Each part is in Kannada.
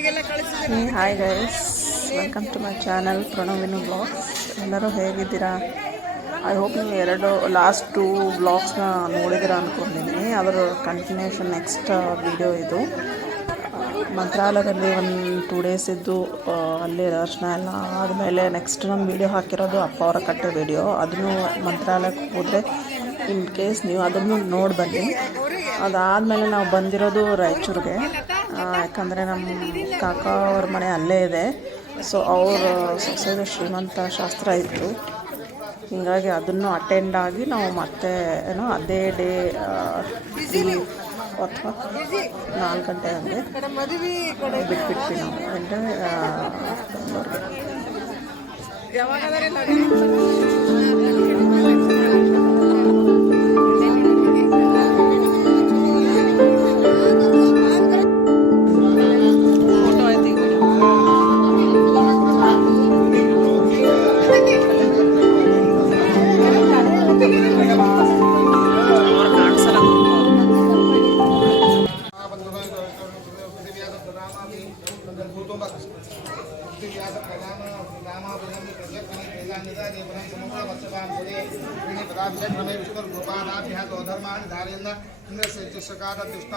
Hi guys, welcome to my channel ಪ್ರಣವಿನು ಬ್ಲಾಗ್ಸ್. ಎಲ್ಲರೂ ಹೇಗಿದ್ದೀರಾ? ಐ ಹೋಪ್ ನೀವು ಲಾಸ್ಟ್ 2 ಬ್ಲಾಗ್ಸ್ನ ನೋಡಿದ್ದೀರಾ ಅಂದ್ಕೊಂಡಿದ್ದೀನಿ. ಅದರ ಕಂಟಿನ್ಯೂಷನ್ ನೆಕ್ಸ್ಟ್ ವಿಡಿಯೋ ಇದು. ಮಂತ್ರಾಲಯದಲ್ಲಿ 2 ಡೇಸ್ ಇದ್ದು ಅಲ್ಲಿ ದರ್ಶನ ಎಲ್ಲ ಆದಮೇಲೆ ನೆಕ್ಸ್ಟ್ ನಮ್ಮ ವಿಡಿಯೋ ಹಾಕಿರೋದು ಅಪ್ಪ ಅವರ ಕಟ್ಟೆ ವಿಡಿಯೋ. ಅದನ್ನು ಮಂತ್ರಾಲಯಕ್ಕೆ ಹೋದರೆ ಇನ್ ಕೇಸ್ ನೀವು ಅದನ್ನು ನೋಡಿ ಬನ್ನಿ. ಅದಾದಮೇಲೆ ನಾವು ಬಂದಿರೋದು ರಾಯಚೂರಿಗೆ. ಯಾಕಂದರೆ ನಮ್ಮ ಕಾಕ ಅವ್ರ ಮನೆ ಅಲ್ಲೇ ಇದೆ. ಸೊ ಅವ್ರ ಸೊಸೆದು ಶ್ರೀಮಂತ ಶಾಸ್ತ್ರ ಇತ್ತು. ಹೀಗಾಗಿ ಅದನ್ನು ಅಟೆಂಡ್ ಆಗಿ ನಾವು ಮತ್ತೆ ಅದೇ ಡೇ 3 ಅಥವಾ 4 ಗಂಟೆ ಹಂಗೆ ಬಿಟ್ಬಿಟ್ವಿ ನಾವು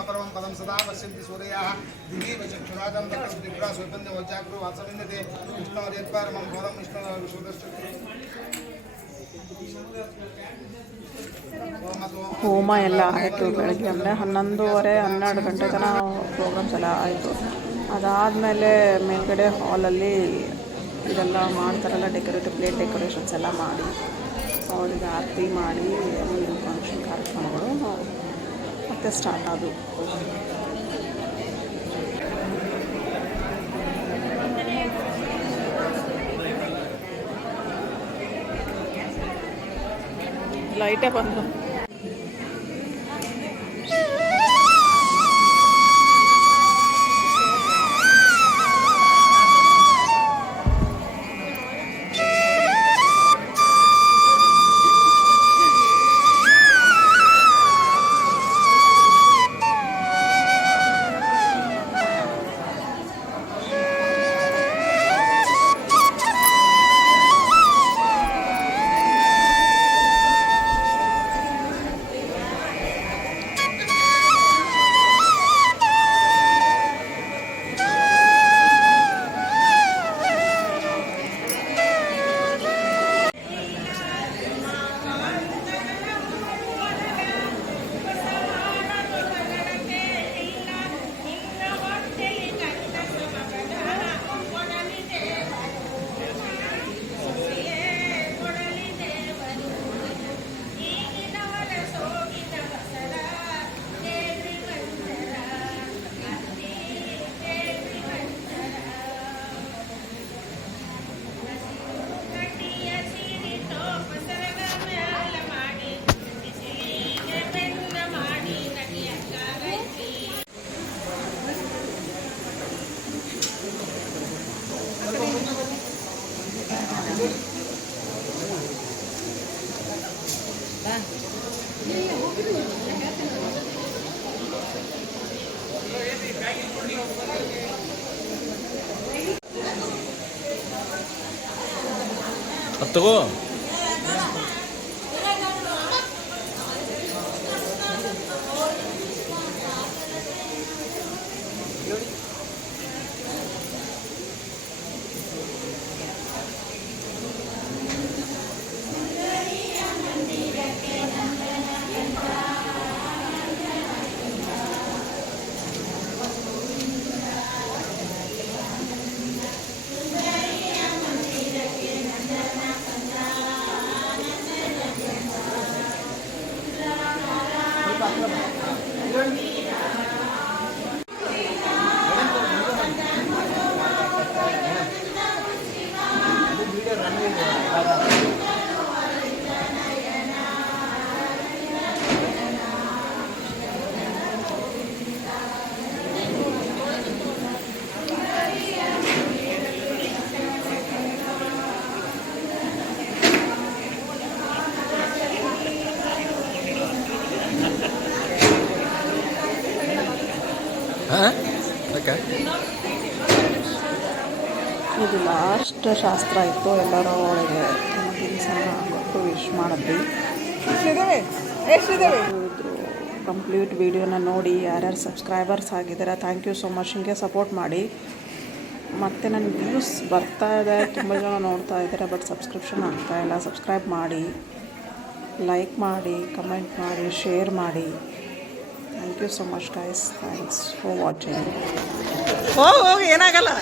पर्वं पदं सदा पश्यन्ति सूर्याः दिवि वचक्षुरादं दक्षिणा स्वपन्य वचाग्रो वासविन्दते विष्णोर्यत्परमं घोरं विष्णुविशुद्धश्च ಹೋಮ ಎಲ್ಲ ಆಯಿತು. ಬೆಳಗ್ಗೆ ಅಂದರೆ 11:30-12 ಗಂಟೆ ತನಕ ಪ್ರೋಗ್ರಾಮ್ಸ್ ಎಲ್ಲ ಆಯಿತು. ಅದಾದಮೇಲೆ ಮೇಲ್ಗಡೆ ಹಾಲಲ್ಲಿ ಇದೆಲ್ಲ ಮಾಡ್ತಾರಲ್ಲ, ಪ್ಲೇಟ್ ಡೆಕೋರೇಷನ್ಸ್ ಎಲ್ಲ ಮಾಡಿ ಅವರಿಗೆ ಆರತಿ ಮಾಡಿ ಇದು ಫಂಕ್ಷನ್ ಕಾರ್ಯಕ್ರಮಗಳು ಮತ್ತೆ ಸ್ಟಾರ್ಟ್ ಆದವು. ಲೈಟೇ ಬಂದು ತಗೋ. Okay. ಇದು ಲಾಸ್ಟ್ ಶಾಸ್ತ್ರ ಇತ್ತು, ಎಲ್ಲರೂ ಒಳಗೆ ತಿನಿಸನ್ನು ಕೊಟ್ಟು ವಿಶ್ ಮಾಡಿದ್ವಿ. ಇದ್ರು ಕಂಪ್ಲೀಟ್ ವೀಡಿಯೋನ ನೋಡಿ ಯಾರ್ಯಾರು ಸಬ್ಸ್ಕ್ರೈಬರ್ಸ್ ಆಗಿದ್ದಾರೆ ಥ್ಯಾಂಕ್ ಯು ಸೊ ಮಚ್. ಹಿಂಗೆ ಸಪೋರ್ಟ್ ಮಾಡಿ. ಮತ್ತು ನನ್ನ ವ್ಯೂಸ್ ಬರ್ತಾ ಇದೆ, ತುಂಬ ಜನ ನೋಡ್ತಾ ಇದ್ದಾರೆ, ಬಟ್ ಸಬ್ಸ್ಕ್ರಿಪ್ಷನ್ ಆಗ್ತಾಯಿಲ್ಲ. ಸಬ್ಸ್ಕ್ರೈಬ್ ಮಾಡಿ, ಲೈಕ್ ಮಾಡಿ, ಕಮೆಂಟ್ ಮಾಡಿ, ಶೇರ್ ಮಾಡಿ. Thank you so much guys. Thanks for watching. ಹೋಗಿ ಏನಾಗಲ್ಲ.